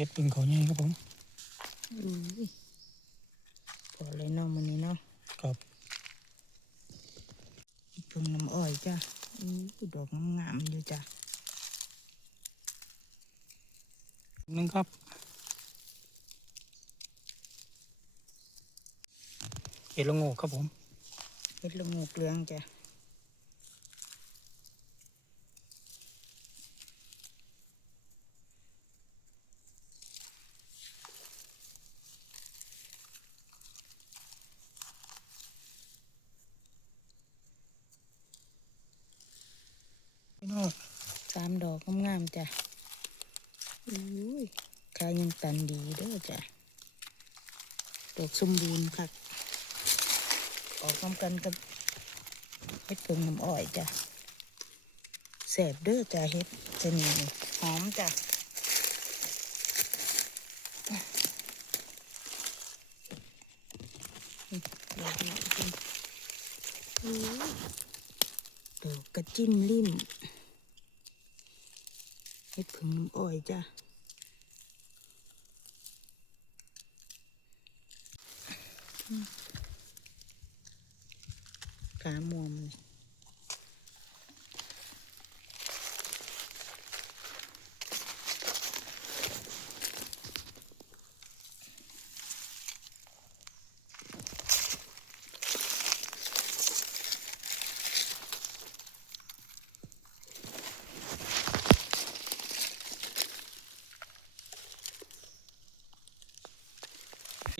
เฮ็ดปึงเขาใหญ่ครับผมอุ้ยพอเลยเนาะมันนี้เนาะครับเพิ่งน้ำอ้อยจ้ะอู้ยดอกงามๆอยู่จ้ะหนึงครับเฮ็ดละโงกครับผมเฮ็ดละโงูเกลืองจ้ะ พี่น้อง สามดอกงามจ้ะอุ้ยขายังตันดีเด้อจ้ะดอกสมบูรณ์ค่ะออกพร้อมกันกับเฮ็ดเพิงน้ำอ้อยจ้ะแสบเด้อจ้ะเฮ็ดชนิดนี้หอมจ้ะดอกกระจิ้มลิ่ม เฮ็ดผึ่งน้ำอ้อยจ้ะ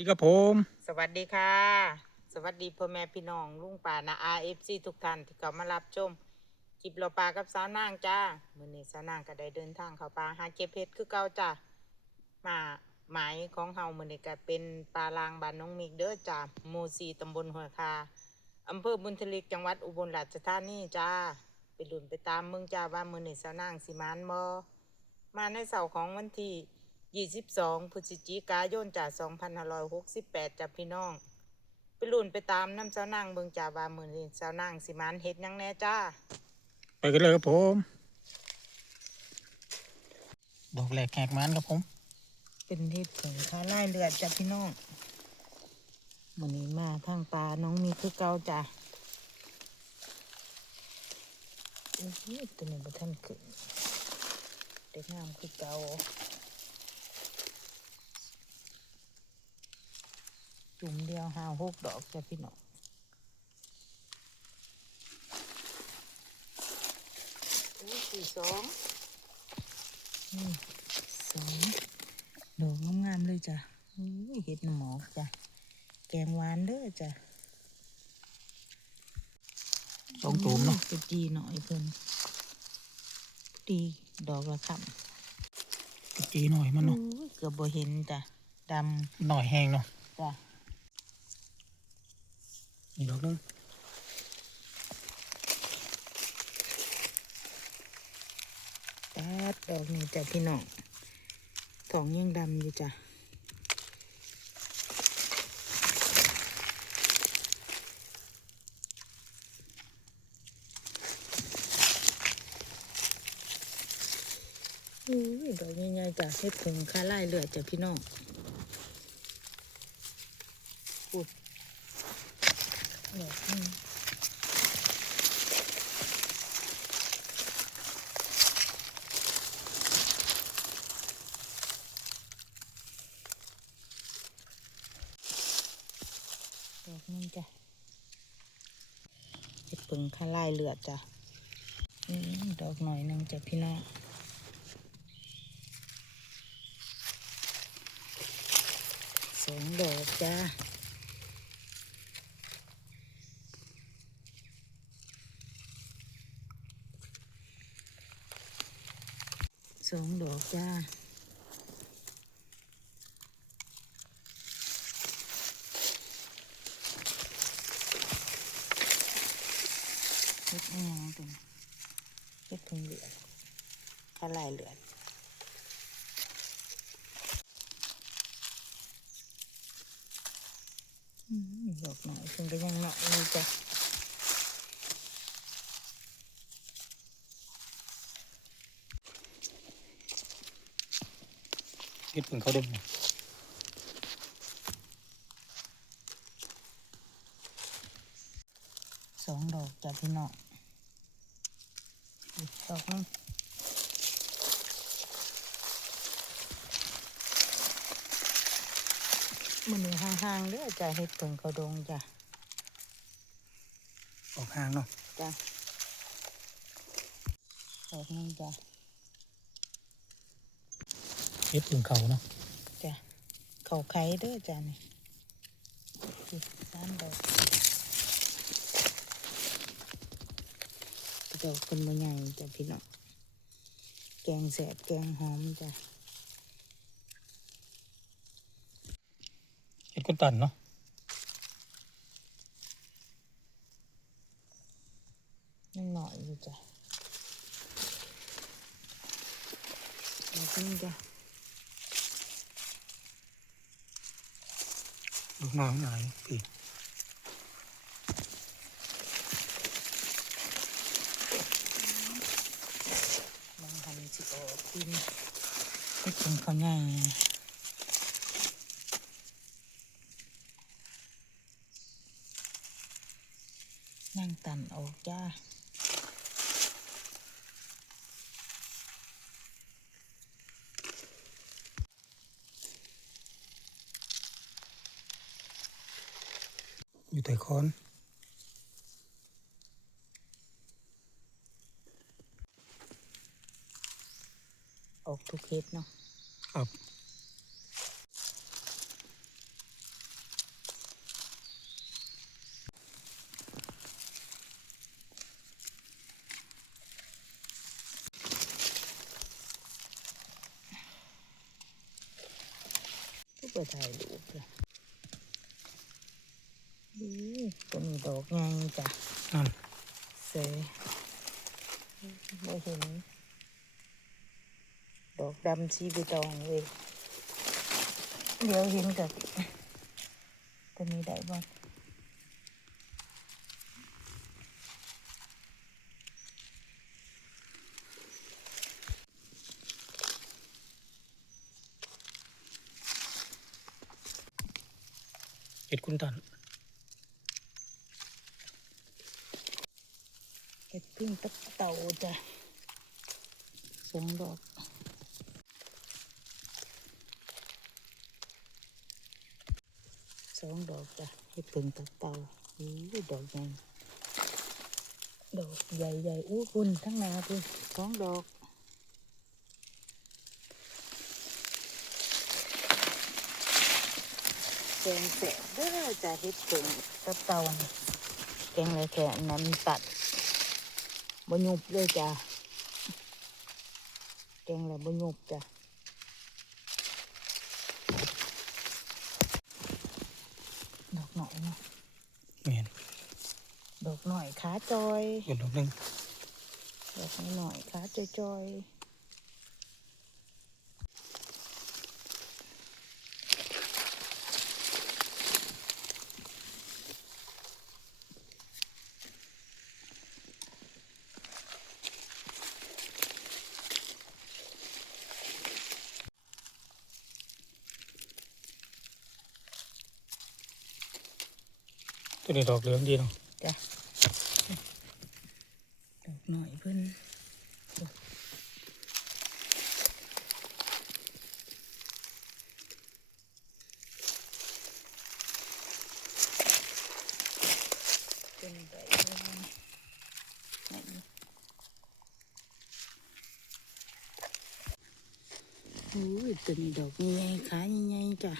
นี่ครับผม สวัสดีค่ะ สวัสดีพ่อแม่พี่น้องลุงป่านาอาเอฟซีทุกท่านที่เข้ามารับชมคลิปเราปลากับสาวนางจ้ามื้อนี้สาวนางก็ได้เดินทางเข้าป่าหาเก็บเห็ดคือเก่าจ้ามาหมายของเฮามื้อนี้ก็เป็นปลาลางบ้านน้องมิกเด้อจ้าหมู่สี่ตำบลหัวคาอำเภอบุญทลิกจังหวัดอุบลราชธานีจ้าไปลุ้นไปตามเมืองจ้าว่ามื้อนี้สาวนางสิมานบ่มาในเสาร์ของวันที่ 22พฤศจิกายนจาก2568จากพี่น้อง ไปลุ่นไปตามน้ำเจ้านางเบิงจ่าว่ามือนี้เจ้านางสิมานเฮ็ดหยังแน่จ้า ไปกันเลยครับผม ดอกแรกแหกมันครับผม เป็นเฮ็ดผงข้าไล่เลือดจ้ะพี่น้องมือนี้มาทางปลาน้องมีคือเก่าจ้ะโอ้โหตัวนี้บ่ทันขึ้นเด็กงามคือเก่า จุ่มเดียวห้าหกดอกจ้ะพี่น้องโอ้ยสี่สองนี่สองดอกงามๆเลยจ้ะอุ้ยเห็ดหมอกจ้ะ แกงหวานเด้อจ้ะสองตูมเนาะจะดีหน่อยเพิ่นดีดอกละคจีหน่อยมันำเนาะอุ้ยเกือบบ่เห็นจ้ะดหน่อยแห้งเนาะำจ้ะ นี่ดอกหนึงตัดดอกนี้จ้ะพี่น้องทองยังดำอยู่จ้ะอุ้ยดอกใหญ่ๆจ้ะเฮ็ดผงคาไล่เลือดจ้ะพี่น้องปุด ดอกนี้ดอกนึงจ้ะเฮ็ดผงคาไล่เลือดจ้ะดอกหน่อยนึงจ้ะพี่น้องสองดอกจ้า สองดอกจ้าเฮ็ดอิหยังตัวนี้เฮ็ดถุงเหลือดข้าลายเหลือดอืมดอกหน่อยซึ่งก็ยังหนาะอยู่จ้ะ ดเพิ่งเขาดมสองดอกจ้ะพี่น้องอีกดอกหนึงมันอยู่ห่างๆเด้อจ้ะเฮ็ดเพิ่งเขาดงจ้ะออกห่างเนาะจ้ะดอกหนึงจ้ะ เฮ็ดเพิ่งเขาเนาะจ้ะเขาไข่เด้อจ้ะนี่อีกสามดอกดอกเป็นบ่ใหญ่จ้ะพี่น้องแกงแสบแกงหอมจ้ะเฮ็ดก้นตันเนาะ ยังหน่อยอยู่จ้ะดอกนี้จ้ะ ลูกน้องหลายพี่บางทันสิออกกินก็กินข้าวใหญ่นั่งตันออกจ้า อยู่แต่คอน ออกทุกเฮ็ดเนาะครับก็ไปถ่ายรูปเลย ดีก็มีดอกใหญ่จ้ะนั่นเสยไม่เห็น ดอกดำชีใบตองเว้ยเดี๋ยวเห็นกับตัวนี้ได้บ้างเฮ็ดก้นตัน เห็ดพึ่งตักเต่าจ้ะสองดอกสองดอกจ้ะเห็ดพึ่งตักเต่าอู้ดอกใหญ่ดอกใหญ่ๆอู้คุณทั้งนาคุณสองดอกแกงแสบเด้อจะเห็ดพึ่งตักเต่าแกงอะไรแค่นั้นตัด บยุบเลยจ้ะแกงอะไรบยุบจ้ะดอกหน่อยเนาะแม่นดอกหน่อยขาจอยเฮ็ดดอกหนึงดอกหน่อยขาจอยจอย ตัวนี้ดอกเหลืองดีเนาะจ้ะดอกหน่อยเพิ่นเป็นไดเพิ่นไหนอุ้ยตัวนี้ดอกใหญ่ๆขาใหญ่ๆจ้ะ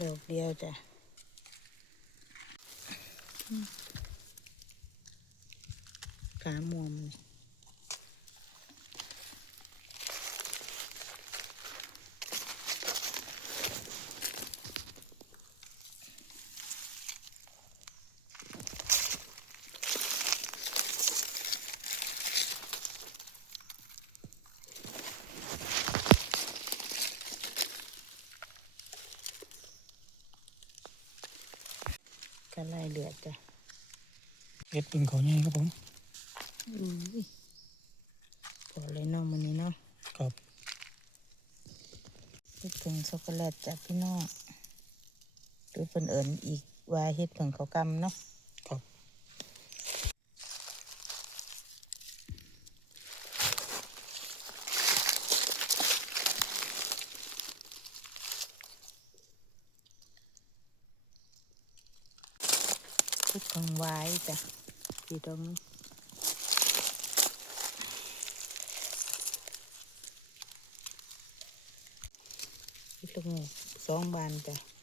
ดอกเดียวจ้ะขามว ดจ้ะเห็ดปึงเขาไงครับผมพอเลยน้องมันนี้เนาะครับเห็ดปึงช็อกโกแลตจ้ะพี่น้องดูเพิ่นเอิญอีกว่าเฮ็ดปึงเขากำเนาะ ครับเฮ็ดของไว้จ้ะอยู่ตรงเฮ็ดลูกหมูสองบานจ้ะ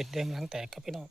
เห็ดแดงหลังแตกครับพี่น้อง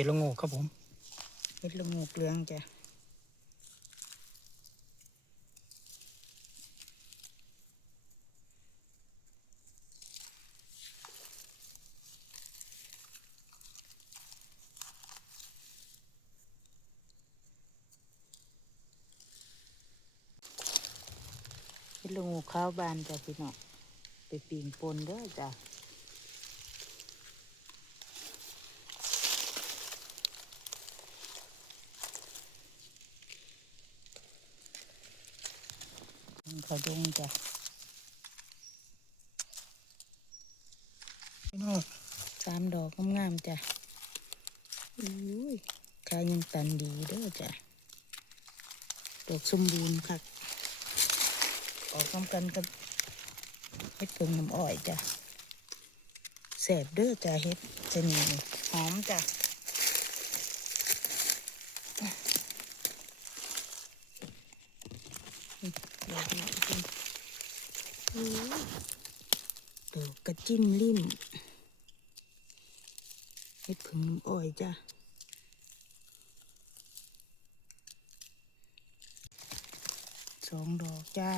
ห็ดละโงูครับผมเฮ็ดลูกหมูเกลืองจ้ะเฮ็ดลูกหมูข้าวบานจ้ะพี่น้องไปปีงปนเด้อจ้ะ เขาดงจ้ะพี่น้องสามดอกงามๆจ้ะอุ้ยขายยังตันดีเด้อจ้ะ ดอกสมบูรณ์ค่ะออกพร้อมกันกับเฮ็ดเพิงน้ำอ้อยจ้ะแสบเด้อจ้ะเฮ็ดจะนี่หอมจ้ะอืมดอกนี้จริงอุ้ยดอกกระ จิ้มลิ่มเฮ็ดผึ่งน้ำอ้อยจ้ะสองดอกจ้า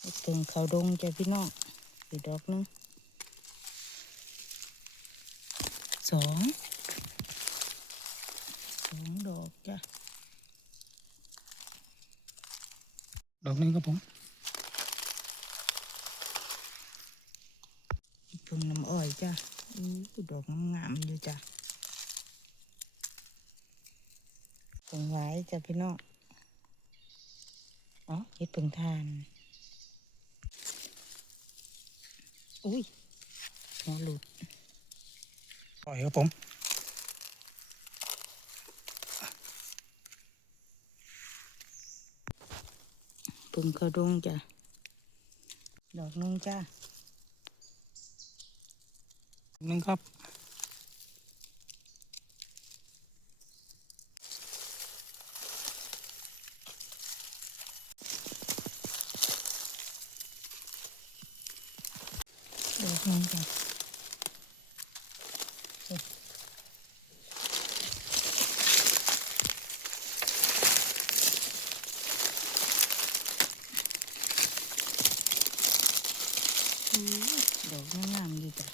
เฮ็ดผึ่งเขาดงจ้ะพี่น้องอีกดอกนึงสอง สองดอกจ้ะ ดอกหนึงครับผม เพิ่งน้ำอ้อยจ้ะอู้ ดอกงามๆอยู่จ้ะเพิ่งไว้จ้ะพี่น้องอ๋อเฮ็ดเพิ่งทาน อุ้ยหัวหลุดปล่อยครับผมเพิ่งเข้าดงจ้ะ ดอกหนึงจ้ะหนึ่งครับ ดอกนึงจ้ะอู้ดอกงามๆดีจ้ะ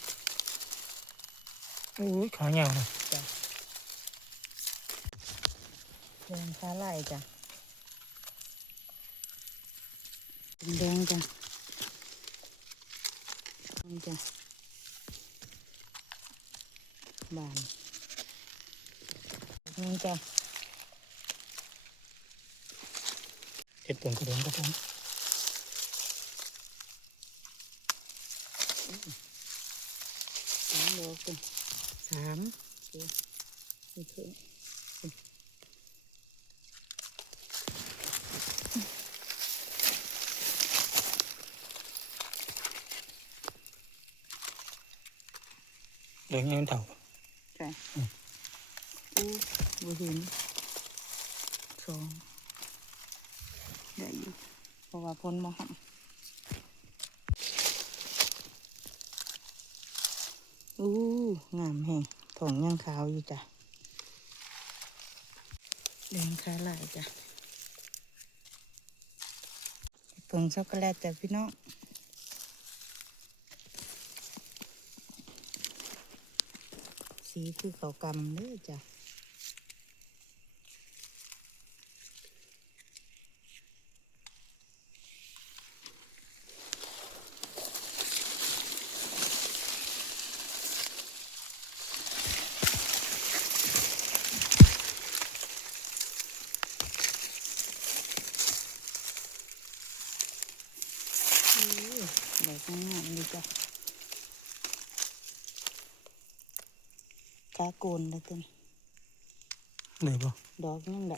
โอ้ย ขาเหี่ยวนะจ้ะแดงฟ้าไหลจ้ะเป็นแดงจ้ะนี่จ้ะบานนี่จ้ะเห็ดเปิงกระดองครับผมสามดอกจ้ะสามโอเคโอเคแดงเงี้ยมันเต่าใช่อู้บัเห็นสองได้อยู่เพราะว่าพ้นมาหอมอู้ งามแห่งถองย่างขาวอยู่จ้ะแดงคาหลายจ้ะผงช็อกโกแลตจ้ะพี่น้องสีคือเขากำเลยจ้ะ อู้ดอกงามๆดีจ้ะกาโกนแล้ว ตัวนี้ได้ปะดอกยังไหล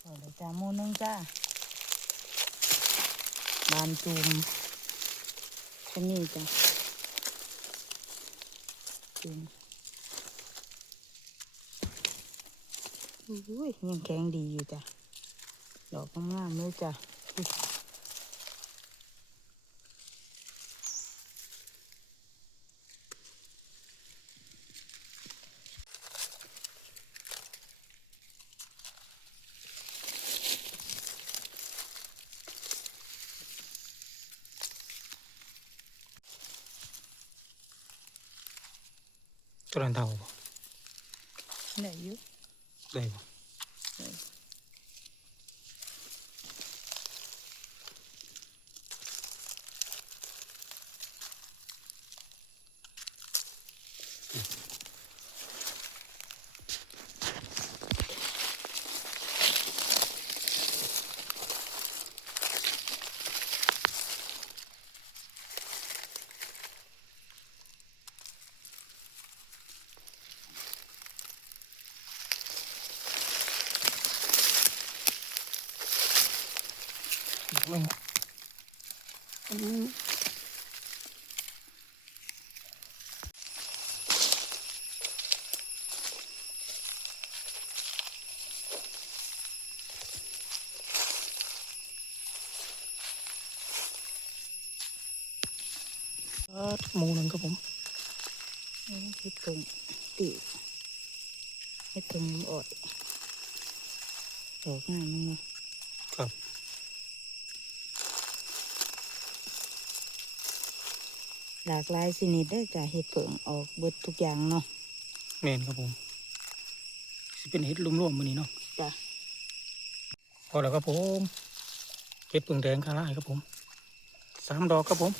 เอาเลยจ้าหมูหนึงจ้าบานจูมคนนี้จ้ะจูมอุ้ยยังแข็งดีอยู่จ้ะดอกงามๆเลยจ้ะ อุ๊ยตัวนั้นเต่ หมูหนึ่งครับผมเฮ็ดเพิ่งติเฮ็ดเพิ่งน้ำอ่อยดอกงามมันเนาะครับหลากหลายชนิดได้อจ้ะเฮ็ดเพิ่งออกเบิดทุกอย่างเนาะแมนครับผมสิเป็นเห็ดรวมๆมันนี้เนาะจ้ะพอแล้วครับผมเห็ดเปิงแดงขาลายครับผมสามดอกครับผม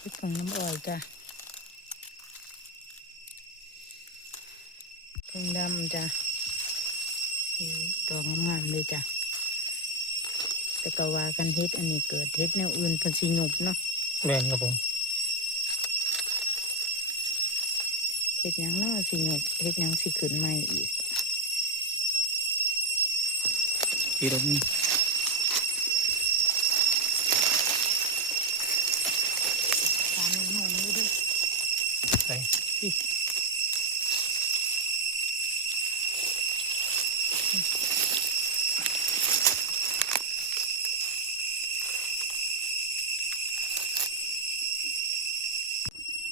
เฮ็ดเพิ่งน้ำอ่อย จ้ะเพิ่งดำจ้ะอู้ดอกงามๆเลยจ้ะแต่ก็ว่ากันเฮ็ดอันนี้เกิดเฮ็ดแนวอื่นเพิ่นสิหยุบเนาะแมนครับผมเฮ็ดหยังเนาะสิหยุบเฮ็ดหยังสิขึ้นใหม่อีกปีดอกนี้ ตามน้องๆนี่เด้วย ใส่อิ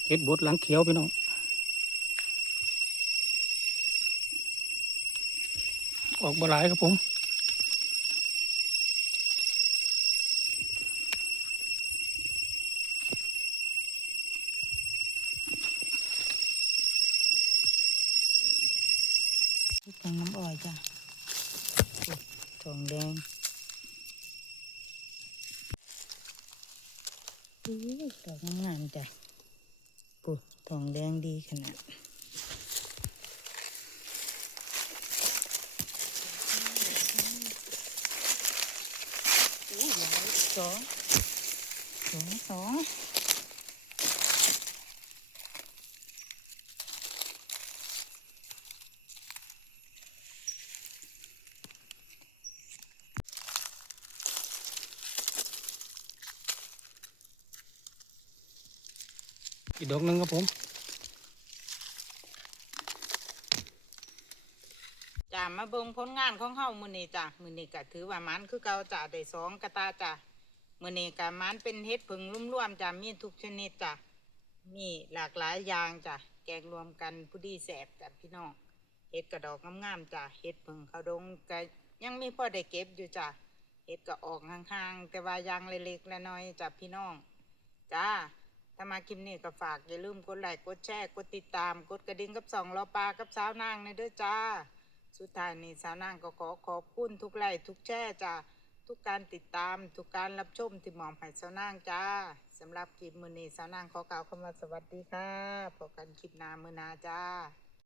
เจ็ดบดหลังเขียวพี่น้องออกบหลายครับผม ทางน้ำอ้อยจ้ะทองแดงอุ้ย ดอกงามจ้ะปุ๊ทองแดงดีขนาดอุ้ยหลายสองสองสอง อกนึงครับผม จ้ามาเบิ่งผลงานของเฮามื้อนี้จ้ะมื้อนี้ก็ถือว่ามันคือเก่าจ้ะได้สองกระตาจ้ะมื้อนี้ก็มันเป็นเฮ็ดผึ่งร่วมๆจ้ะมีทุกชนิดจ้ะมีหลากหลายอย่างจ้ะแกงรวมกันผู้ดีแสบจ้ะพี่น้องเฮ็ดกระดอกงามๆจ้ะเฮ็ดผึ่งเขาดงก็ยังมีพ่อได้เก็บอยู่จ้ะเฮ็ดก็ออกห่างๆแต่ว่ายางเล็กๆและน้อยจ้ะพี่น้องจ้า ถ้ามาคลิปนี้ก็ฝากอย่าลืมกดไลค์กดแชร์กดติดตาม กดกระดิ่งกับสองรอปลากับสาวนางในเด้อจ้า สุดท้ายนี้สาวนางก็ขอขอบคุณทุกไลค์ทุกแชร์จ้าทุกการติดตาม ทุกการรับชมที่มองไปสาวนางจ้าสำหรับคลิปมือนี้สาวนางขอกล่าวคำว่าสวัสดีค่ะพบกันคลิปหน้ามือนาจ้า